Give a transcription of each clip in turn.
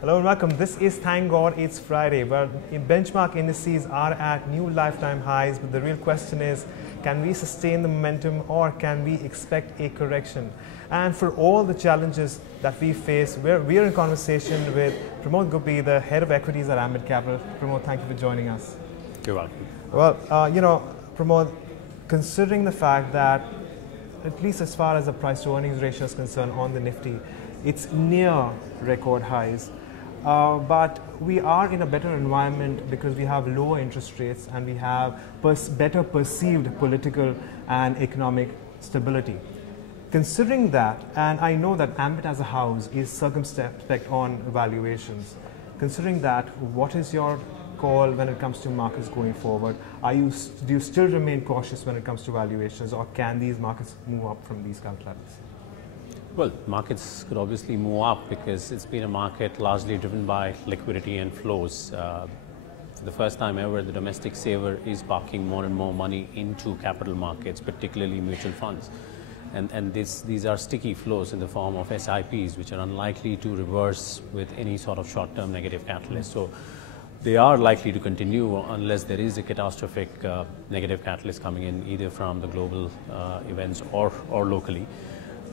Hello and welcome. This is Thank God It's Friday, where benchmark indices are at new lifetime highs. But the real question is, can we sustain the momentum or can we expect a correction? And for all the challenges that we face, we're in conversation with Pramod Gubbi, the head of equities at Ambit Capital. Pramod, thank you for joining us. You're welcome. Well, Pramod, considering the fact that, at least as far as the price to earnings ratio is concerned on the Nifty, it's near record highs. But we are in a better environment because we have lower interest rates and we have better perceived political and economic stability. Considering that, and I know that Ambit as a house is circumspect on valuations, considering that, what is your call when it comes to markets going forward? Do you still remain cautious when it comes to valuations, or can these markets move up from these current levels? Well, markets could obviously move up because it's been a market largely driven by liquidity and flows. For the first time ever, the domestic saver is parking more and more money into capital markets, particularly mutual funds. And these are sticky flows in the form of SIPs, which are unlikely to reverse with any sort of short-term negative catalyst. So they are likely to continue unless there is a catastrophic negative catalyst coming in, either from the global events or locally.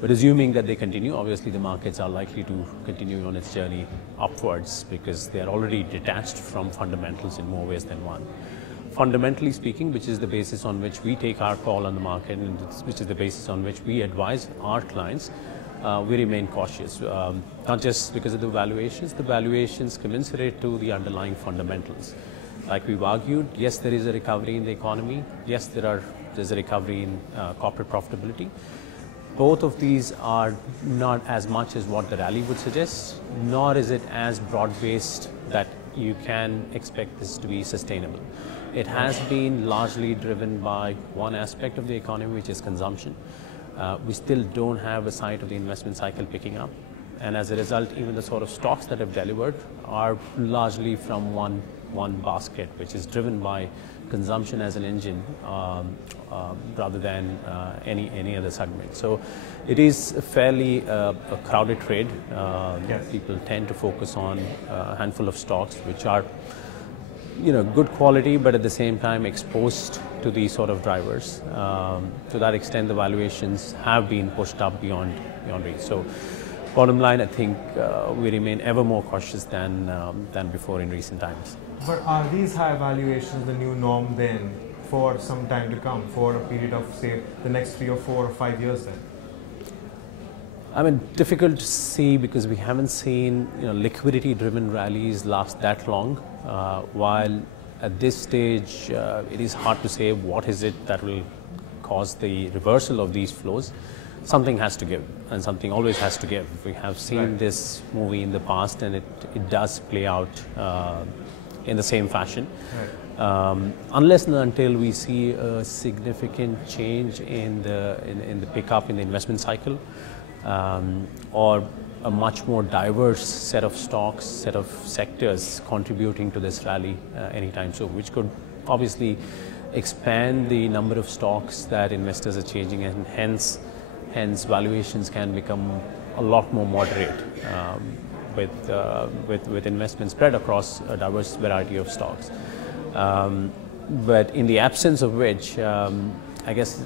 But assuming that they continue, obviously the markets are likely to continue on its journey upwards because they are already detached from fundamentals in more ways than one. Fundamentally speaking, which is the basis on which we take our call on the market and which is the basis on which we advise our clients, we remain cautious, not just because of the valuations commensurate to the underlying fundamentals. Like we've argued, yes, there is a recovery in the economy. Yes, there's a recovery in corporate profitability. Both of these are not as much as what the rally would suggest, nor is it as broad-based that you can expect this to be sustainable. It has been largely driven by one aspect of the economy, which is consumption. We still don't have a sight of the investment cycle picking up. And as a result, even the sort of stocks that have delivered are largely from one basket, which is driven by consumption as an engine rather than any other segment. So it is a fairly a crowded trade. Yes. People tend to focus on a handful of stocks which are good quality, but at the same time exposed to these sort of drivers. To that extent, the valuations have been pushed up beyond reach. So bottom line, I think we remain ever more cautious than before in recent times. But are these high valuations the new norm then for some time to come, for a period of, say, the next 3 or 4 or 5 years then? I mean, difficult to see because we haven't seen liquidity-driven rallies last that long. While at this stage, it is hard to say what is it that will cause the reversal of these flows. Something has to give, and something always has to give. We have seen this movie in the past, and it does play out in the same fashion. Unless and until we see a significant change in the pickup in the investment cycle, or a much more diverse set of stocks, set of sectors contributing to this rally anytime soon, which could obviously expand the number of stocks that investors are changing, and hence valuations can become a lot more moderate with investment spread across a diverse variety of stocks. But in the absence of which, I guess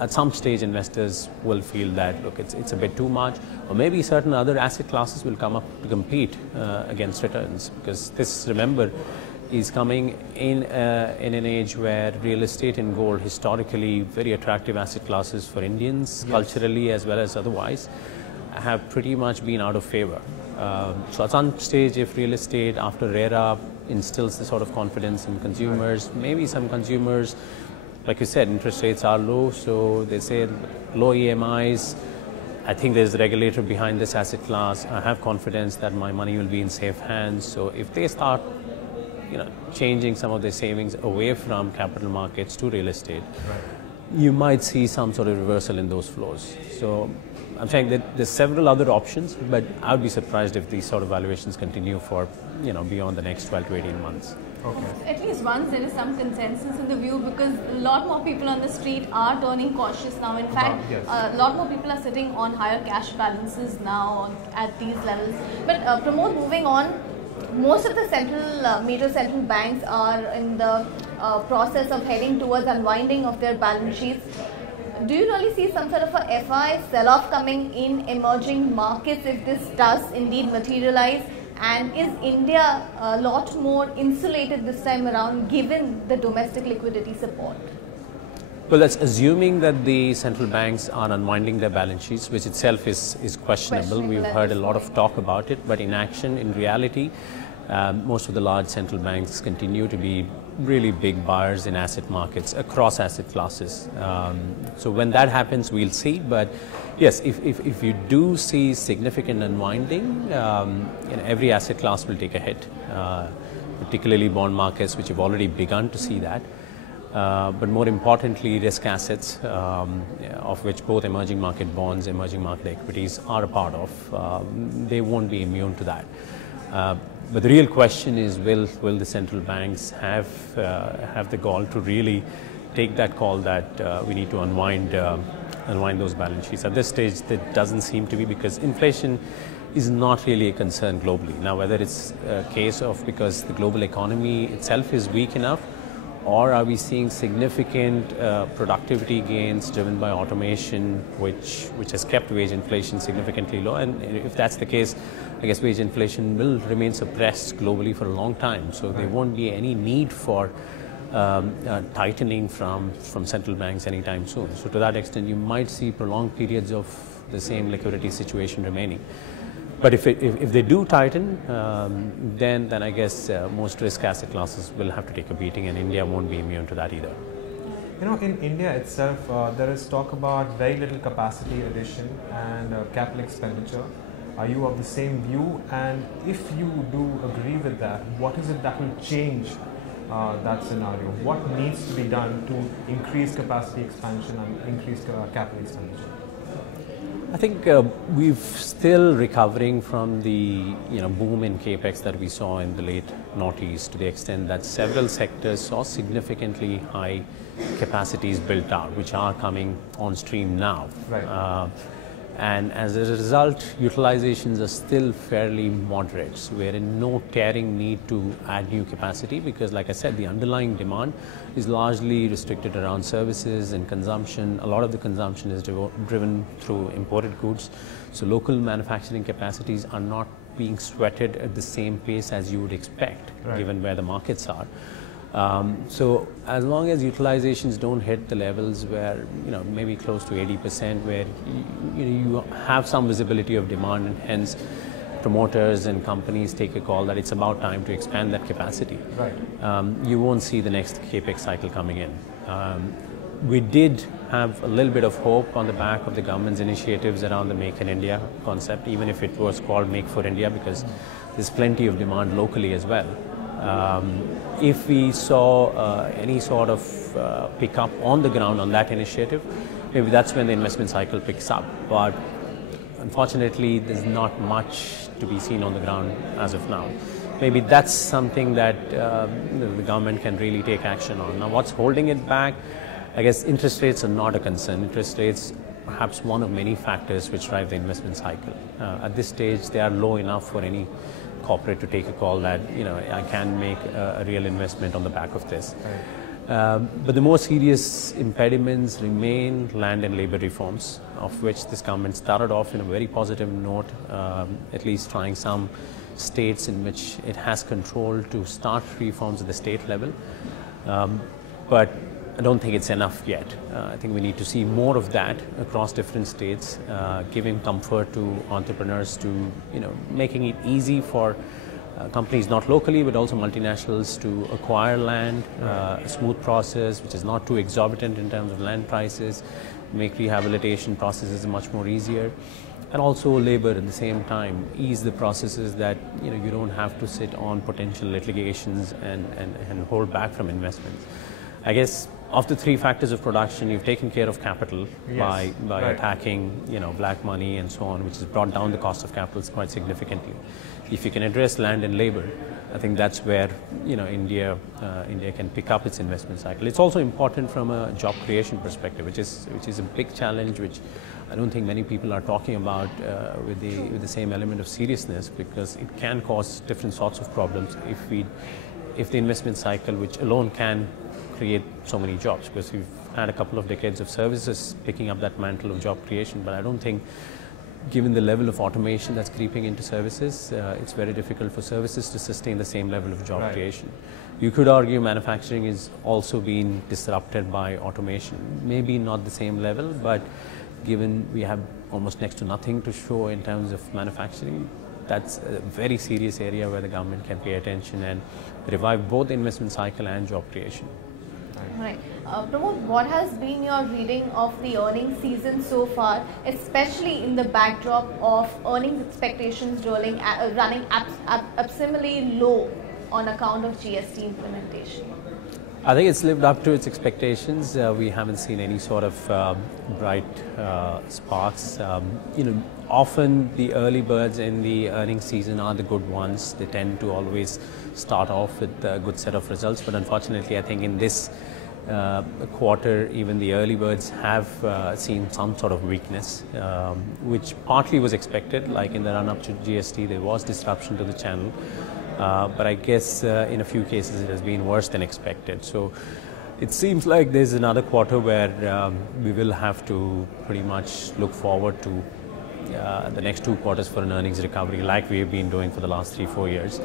at some stage investors will feel that, look, it's a bit too much, or maybe certain other asset classes will come up to compete against returns, because this, remember, is coming in an age where real estate and gold, historically very attractive asset classes for Indians, yes, culturally as well as otherwise, have pretty much been out of favor. So at some stage, if real estate after RERA instills the sort of confidence in consumers, maybe some consumers, like you said, interest rates are low, so they say low EMIs, I think there's a regulator behind this asset class, I have confidence that my money will be in safe hands. So if they start changing some of their savings away from capital markets to real estate, right, you might see some sort of reversal in those flows. So I'm saying that there's several other options, but I would be surprised if these sort of valuations continue for beyond the next 12 to 18 months. Okay. At least once there is some consensus in the view, because a lot more people on the street are turning cautious now. In fact, yes. A lot more people are sitting on higher cash balances now at these levels. But Pramod, moving on, most of the major central banks are in the process of heading towards unwinding of their balance sheets. Do you really see some sort of a FI sell-off coming in emerging markets if this does indeed materialize? And is India a lot more insulated this time around given the domestic liquidity support? Well, that's assuming that the central banks are unwinding their balance sheets, which itself is questionable. We've heard a lot of talk about it, but in action, in reality, most of the large central banks continue to be really big buyers in asset markets across asset classes. So when that happens, we'll see. But yes, if you do see significant unwinding, every asset class will take a hit, particularly bond markets, which have already begun to see that. But more importantly, risk assets, of which both emerging market bonds, emerging market equities are a part of, they won't be immune to that. But the real question is, will the central banks have the gall to really take that call that we need to unwind those balance sheets? At this stage, that doesn't seem to be, because inflation is not really a concern globally. Now, whether it's a case of because the global economy itself is weak enough, or are we seeing significant productivity gains driven by automation, which has kept wage inflation significantly low? And if that's the case, I guess wage inflation will remain suppressed globally for a long time. So there won't be any need for tightening from central banks anytime soon. So to that extent, you might see prolonged periods of the same liquidity situation remaining. But if they do tighten, then I guess most risk asset classes will have to take a beating, and India won't be immune to that either. You know, in India itself, there is talk about very little capacity addition and capital expenditure. Are you of the same view? And if you do agree with that, what is it that will change that scenario? What needs to be done to increase capacity expansion and increase capital expenditure? I think we're still recovering from the boom in capex that we saw in the late noughties, to the extent that several sectors saw significantly high capacities built out, which are coming on stream now. Right. And as a result, utilizations are still fairly moderate. So we're in no tearing need to add new capacity, because, like I said, the underlying demand is largely restricted around services and consumption. A lot of the consumption is driven through imported goods. So local manufacturing capacities are not being sweated at the same pace as you would expect, given where the markets are. So as long as utilizations don't hit the levels where, maybe close to 80%, where you have some visibility of demand, and hence promoters and companies take a call that it's about time to expand that capacity, you won't see the next capex cycle coming in. We did have a little bit of hope on the back of the government's initiatives around the Make in India concept, even if it was called Make for India, because there's plenty of demand locally as well. If we saw any sort of pickup on the ground on that initiative, maybe that's when the investment cycle picks up. But unfortunately, there's not much to be seen on the ground as of now. Maybe that's something that the government can really take action on. Now, what's holding it back? I guess interest rates are not a concern. Interest rates, perhaps one of many factors which drive the investment cycle. At this stage, they are low enough for any corporate to take a call that I can make a real investment on the back of this. But the more serious impediments remain land and labor reforms, of which this government started off in a very positive note, at least trying some states in which it has control to start reforms at the state level. But I don't think it's enough yet. I think we need to see more of that across different states, giving comfort to entrepreneurs, to making it easy for companies not locally but also multinationals to acquire land, a smooth process which is not too exorbitant in terms of land prices, make rehabilitation processes much more easier, and also labor at the same time, ease the processes that you don't have to sit on potential litigations and hold back from investments. I guess of the three factors of production, you've taken care of capital by right. attacking, black money and so on, which has brought down the cost of capital quite significantly. If you can address land and labor, I think that's where India can pick up its investment cycle. It's also important from a job creation perspective, which is a big challenge, which I don't think many people are talking about with the same element of seriousness, because it can cause different sorts of problems if the investment cycle, which alone can create so many jobs, because we've had a couple of decades of services picking up that mantle of job creation, but I don't think, given the level of automation that's creeping into services, it's very difficult for services to sustain the same level of job creation. You could argue manufacturing is also being disrupted by automation. Maybe not the same level, but given we have almost next to nothing to show in terms of manufacturing, that's a very serious area where the government can pay attention and revive both the investment cycle and job creation. Right. Pramod, what has been your reading of the earnings season so far, especially in the backdrop of earnings expectations running abysmally low on account of GST implementation? I think it's lived up to its expectations. We haven't seen any sort of bright sparks. Often the early birds in the earnings season are the good ones. They tend to always start off with a good set of results. But unfortunately, I think in this quarter, even the early birds have seen some sort of weakness, which partly was expected. Like in the run-up to GST, there was disruption to the channel. But I guess in a few cases it has been worse than expected. So it seems like there's another quarter where we will have to pretty much look forward to the next 2 quarters for an earnings recovery, like we've been doing for the last 3-4 years.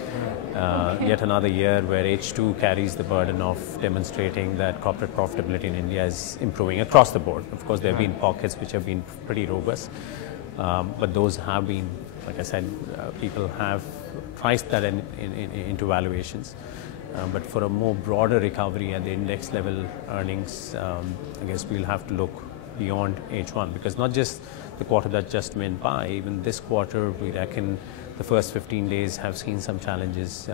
Yet another year where H2 carries the burden of demonstrating that corporate profitability in India is improving across the board. Of course, there have been pockets which have been pretty robust, but those have been, like I said, people have priced that into valuations. But for a more broader recovery at the index level earnings, I guess we'll have to look beyond H1, because not just the quarter that just went by, even this quarter, we reckon the first 15 days have seen some challenges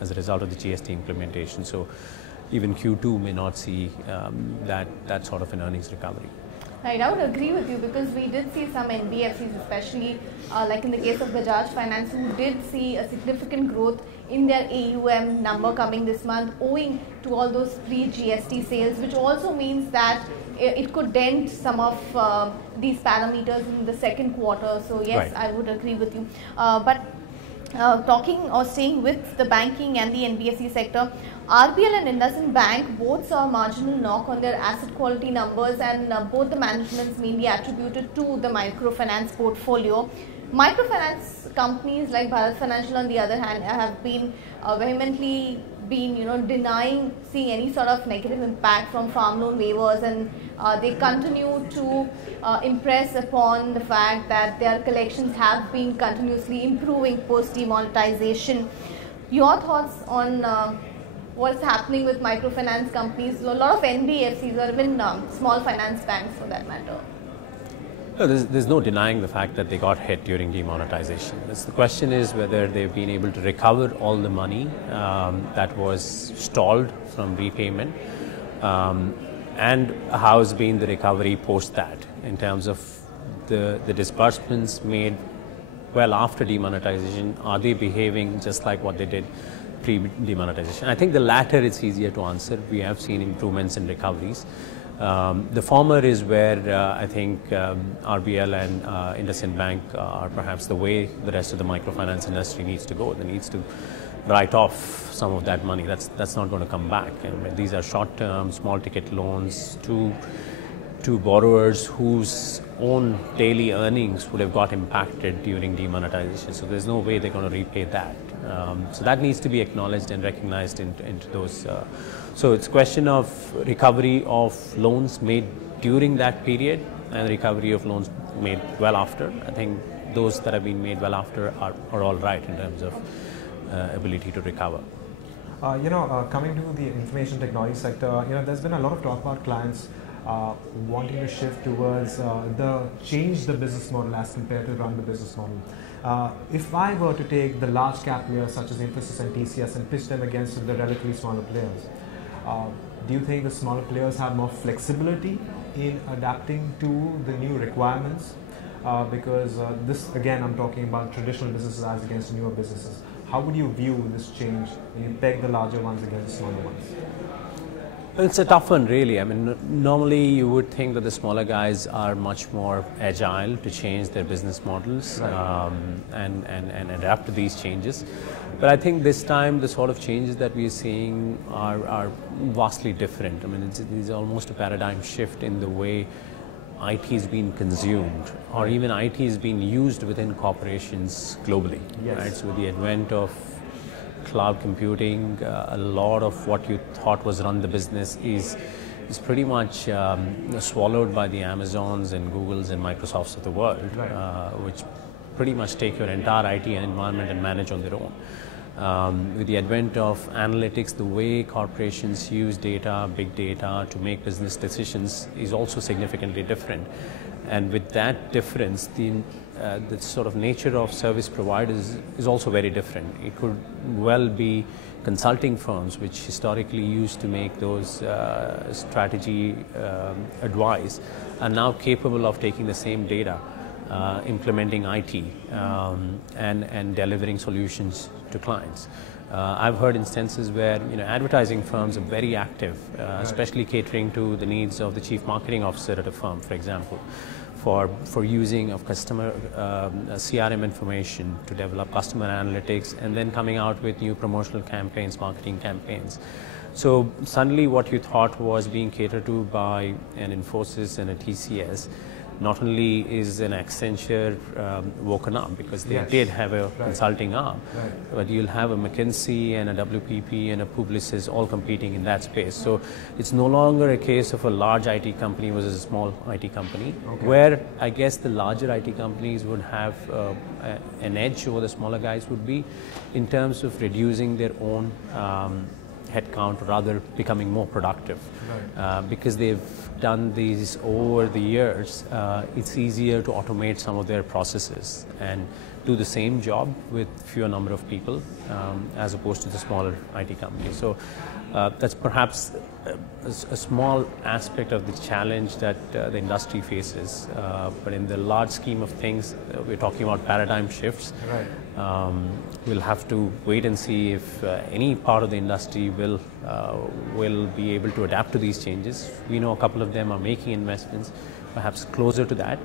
as a result of the GST implementation. So even Q2 may not see that sort of an earnings recovery. Right, I would agree with you, because we did see some NBFCs, especially like in the case of Bajaj Finance, who did see a significant growth in their AUM number coming this month, owing to all those pre-GST sales, which also means that it could dent some of these parameters in the second quarter. So yes, I would agree with you. But talking or staying with the banking and the NBFC sector, RBL and IndusInd Bank both saw a marginal knock on their asset quality numbers, and both the managements mainly attributed to the microfinance portfolio. Microfinance companies like Bharat Financial, on the other hand, have been vehemently denying seeing any sort of negative impact from farm loan waivers, and they continue to impress upon the fact that their collections have been continuously improving post demonetization. Your thoughts on what's happening with microfinance companies, a lot of NBFCs or even small finance banks for that matter? No, there's no denying the fact that they got hit during demonetization. The question is whether they've been able to recover all the money that was stalled from repayment, and how's been the recovery post that in terms of the disbursements made well after demonetization. Are they behaving just like what they did pre-demonetization? I think the latter is easier to answer. We have seen improvements in recoveries. The former is where I think RBL and IndusInd Bank are perhaps the way the rest of the microfinance industry needs to go. They needs to write off some of that money. That's not going to come back. And these are short-term, small-ticket loans to borrowers whose own daily earnings would have got impacted during demonetization. So there's no way they're going to repay that. So that needs to be acknowledged and recognized into those. So it's a question of recovery of loans made during that period and recovery of loans made well after. I think those that have been made well after are all right in terms of ability to recover. Coming to the information technology sector, there's been a lot of talk about clients wanting to shift towards change the business model as compared to run the business model. If I were to take the large cap players such as Infosys and TCS and pitch them against the relatively smaller players, Do you think the smaller players have more flexibility in adapting to the new requirements? Because this, again, I'm talking about traditional businesses as against newer businesses. How would you view this change when you peg the larger ones against the smaller ones? It's a tough one, really. I mean, normally you would think that the smaller guys are much more agile to change their business models, right, and adapt to these changes. But I think this time the sort of changes that we are seeing are vastly different. I mean, it's almost a paradigm shift in the way IT is being consumed, or even IT is being used within corporations globally. Yes. Right? So with the advent of cloud computing, a lot of what you thought was run the business is pretty much swallowed by the Amazons and Googles and Microsofts of the world, right, which pretty much take your entire IT environment and manage on their own. With the advent of analytics, the way corporations use data, big data, to make business decisions is also significantly different. And with that difference, the sort of nature of service providers is also very different. It could well be consulting firms, which historically used to make those strategy advice, are now capable of taking the same data, implementing IT, and delivering solutions to clients. I've heard instances where advertising firms are very active, especially catering to the needs of the chief marketing officer at a firm, for example, for using of customer CRM information to develop customer analytics, and then coming out with new promotional campaigns, marketing campaigns. So suddenly what you thought was being catered to by an Infosys and a TCS not only is an Accenture woken up, because they did have a consulting arm, but you'll have a McKinsey and a WPP and a Publicis all competing in that space. So it's no longer a case of a large IT company versus a small IT company, where I guess the larger IT companies would have an edge over the smaller guys would be in terms of reducing their own headcount, or rather becoming more productive. Because they've done these over the years, it's easier to automate some of their processes and do the same job with fewer number of people, as opposed to the smaller IT companies. So that's perhaps a small aspect of the challenge that the industry faces. But in the large scheme of things, we're talking about paradigm shifts. We'll have to wait and see if any part of the industry will be able to adapt to these changes. We know a couple of them are making investments, perhaps closer to that,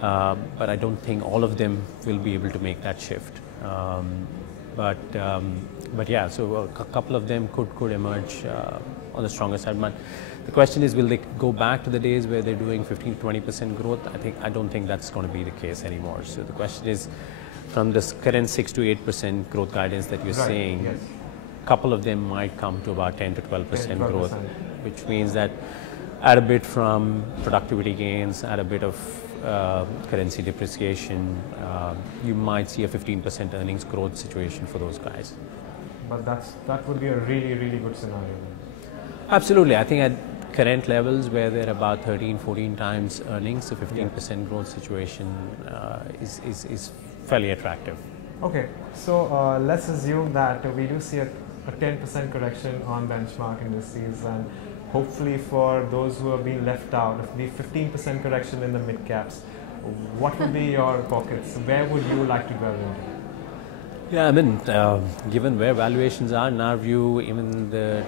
but I don't think all of them will be able to make that shift. But yeah, so a couple of them could emerge on the stronger side. But the question is, will they go back to the days where they're doing 15-20% growth? I don't think that's going to be the case anymore. So the question is, from this current 6 to 8% growth guidance that you're saying, a couple of them might come to about 10 to 12% growth, which means that add a bit from productivity gains, add a bit of currency depreciation, you might see a 15% earnings growth situation for those guys. But that would be a really, really good scenario. Absolutely. I think at current levels where they're about 13, 14 times earnings, a 15% growth situation is fairly attractive. Okay, so let's assume that we do see a 10% correction on benchmark indices, and hopefully for those who have been left out, if the 15% correction in the mid caps, what would be your pockets? Where would you like to dwell into? Yeah, I mean, given where valuations are, in our view, even the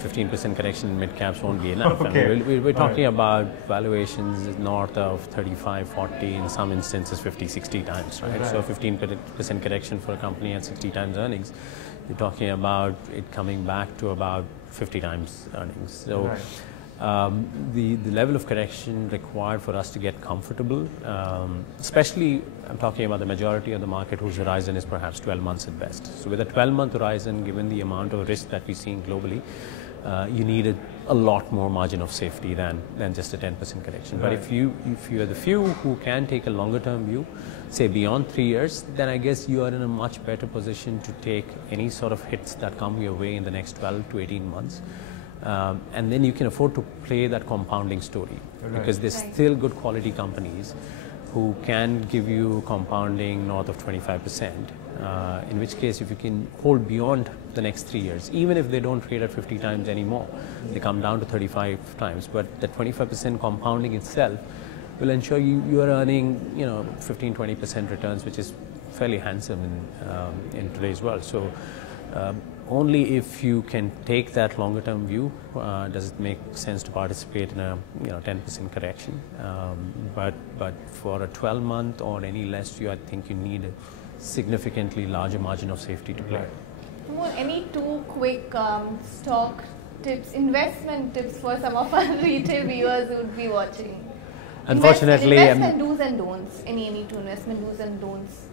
15% correction in mid caps won't be enough. Okay. I mean, we're talking about valuations north of 35, 40, in some instances 50, 60 times, right? So 15% correction for a company at 60 times earnings, you're talking about it coming back to about 50 times earnings. So the level of correction required for us to get comfortable, especially I'm talking about the majority of the market whose horizon is perhaps 12 months at best. So with a 12-month horizon, given the amount of risk that we're seeing globally, you need a lot more margin of safety than just a 10% correction. But if you are the few who can take a longer term view, say beyond 3 years, then I guess you are in a much better position to take any sort of hits that come your way in the next 12 to 18 months. And then you can afford to play that compounding story, because there's still good quality companies who can give you compounding north of 25%, in which case if you can hold beyond the next 3 years, even if they don't trade at 50 times anymore, they come down to 35 times, but the 25% compounding itself will ensure you are earning 15-20% returns, which is fairly handsome in today's world. So only if you can take that longer term view does it make sense to participate in a 10% correction. But for a 12-month or any less view, I think you need a significantly larger margin of safety to play. Any two quick stock tips, investment tips for some of our retail viewers who would be watching? Unfortunately, investment do's and don'ts. Any two investment do's and don'ts?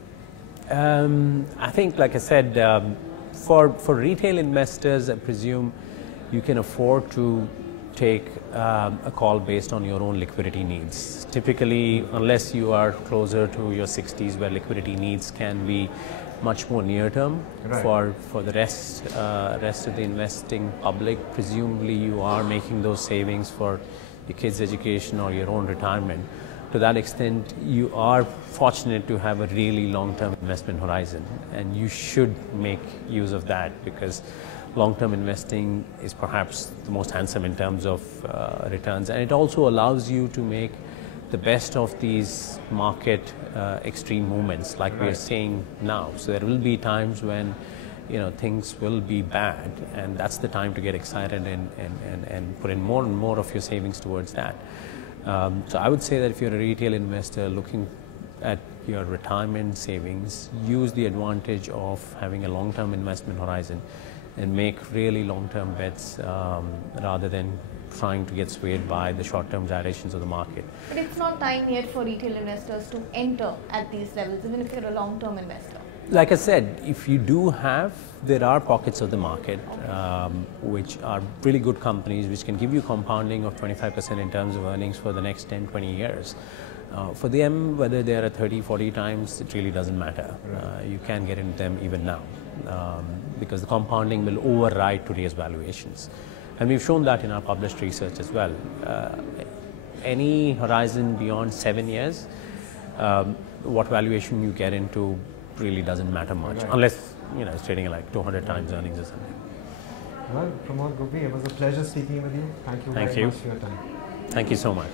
I think, like I said, for retail investors, I presume you can afford to take a call based on your own liquidity needs. Typically, unless you are closer to your 60s, where liquidity needs can be much more near term. Right. For the rest of the investing public, presumably you are making those savings for your kids' education or your own retirement. To that extent, you are fortunate to have a really long-term investment horizon, and you should make use of that, because long-term investing is perhaps the most handsome in terms of returns, and it also allows you to make the best of these market extreme movements like we are seeing now. So there will be times when things will be bad, and that's the time to get excited and put in more and more of your savings towards that. So I would say that if you're a retail investor looking at your retirement savings, use the advantage of having a long-term investment horizon and make really long-term bets rather than trying to get swayed by the short-term gyrations of the market. But it's not time yet for retail investors to enter at these levels, even if you're a long-term investor. Like I said, if you do have, there are pockets of the market which are really good companies which can give you compounding of 25% in terms of earnings for the next 10, 20 years. For them, whether they are at 30, 40 times, it really doesn't matter. You can get into them even now because the compounding will override today's valuations. And we've shown that in our published research as well. Any horizon beyond 7 years, what valuation you get into really doesn't matter much, unless it's trading at like 200 times earnings or something. Well, Pramod Gubbi, it was a pleasure speaking with you. Thank you very much for your time. Thank you so much.